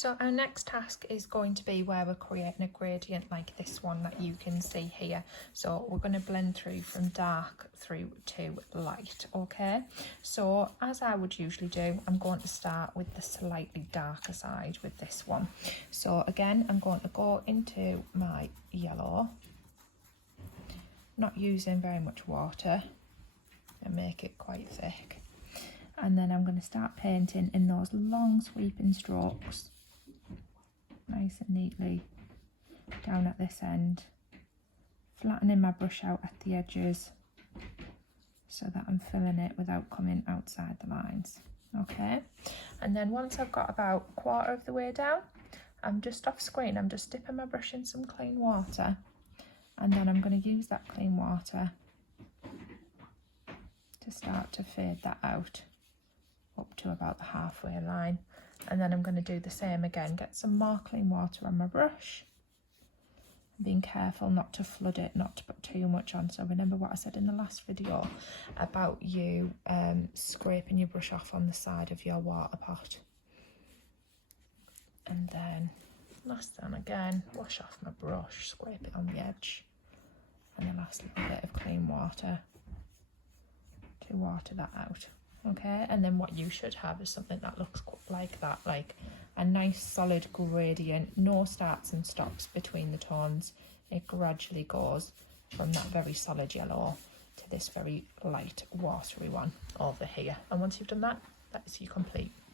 So our next task is going to be where we're creating a gradient like this one that you can see here. So we're going to blend through from dark through to light, okay? So as I would usually do, I'm going to start with the slightly darker side with this one. So again, I'm going to go into my yellow, not using very much water, and make it quite thick. And then I'm going to start painting in those long sweeping strokes, nice and neatly down at this end, flattening my brush out at the edges so that I'm filling it without coming outside the lines, okay? And then once I've got about a quarter of the way down, I'm just off screen, I'm just dipping my brush in some clean water, and then I'm going to use that clean water to start to fade that out up to about the halfway line. And then I'm going to do the same again, get some more clean water on my brush, being careful not to flood it, not to put too much on. So remember what I said in the last video about you scraping your brush off on the side of your water pot. And then last time again, wash off my brush, scrape it on the edge, and the last little bit of clean water to water that out. Okay, and then what you should have is something that looks like that, like a nice solid gradient, no starts and stops between the tones. It gradually goes from that very solid yellow to this very light watery one over here. And once you've done that, that is you complete.